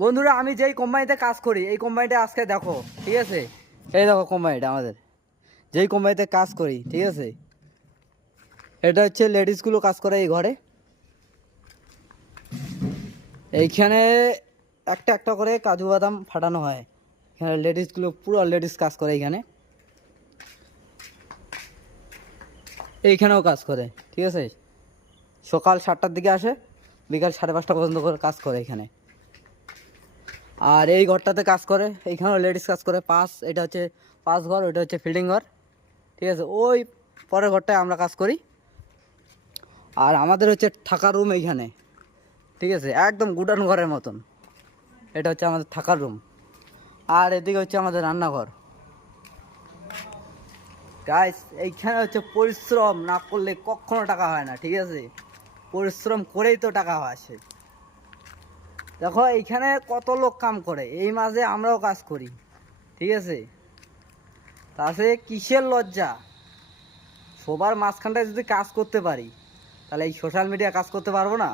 বন্ধুরা, আমি যেই কোম্পানিতে কাজ করি এই কোম্পানিটা আজকে দেখো, ঠিক আছে? এই দেখো কোম্পানিটা আমাদের, যেই কোম্পানিতে কাজ করি, ঠিক আছে? এটা হচ্ছে লেডিসগুলো কাজ করে এই ঘরে। এইখানে একটা একটা করে কাজু বাদাম ফাটানো হয়। এখানে লেডিসগুলো, পুরো লেডিস কাজ করে এইখানে। এইখানেও কাজ করে, ঠিক আছে? সকাল 7টার দিকে আসে, বিকাল 5:30 পর্যন্ত করে কাজ করে এখানে। আর এই ঘরটাতে কাজ করে, এইখানেও লেডিস কাজ করে। এটা হচ্ছে 5 ঘর, ওইটা হচ্ছে ফিল্ডিং ঘর, ঠিক আছে? ওই পরের ঘরটায় আমরা কাজ করি। আর আমাদের হচ্ছে থাকার রুম এইখানে, ঠিক আছে? একদম গুডান ঘরের মতন। এটা হচ্ছে আমাদের থাকার রুম। আর এদিকে হচ্ছে আমাদের রান্নাঘর। গাইস, এইখানে হচ্ছে পরিশ্রম না করলে কখনো টাকা হয় না, ঠিক আছে? পরিশ্রম করেই তো টাকা আসে। দেখো এইখানে কত লোক কাম করে, এই মাঝে আমরাও কাজ করি, ঠিক আছে? তাতে কিসের লজ্জা? সবার মাঝখানটায় যদি কাজ করতে পারি, তাহলে এই সোশ্যাল মিডিয়া কাজ করতে পারবো না?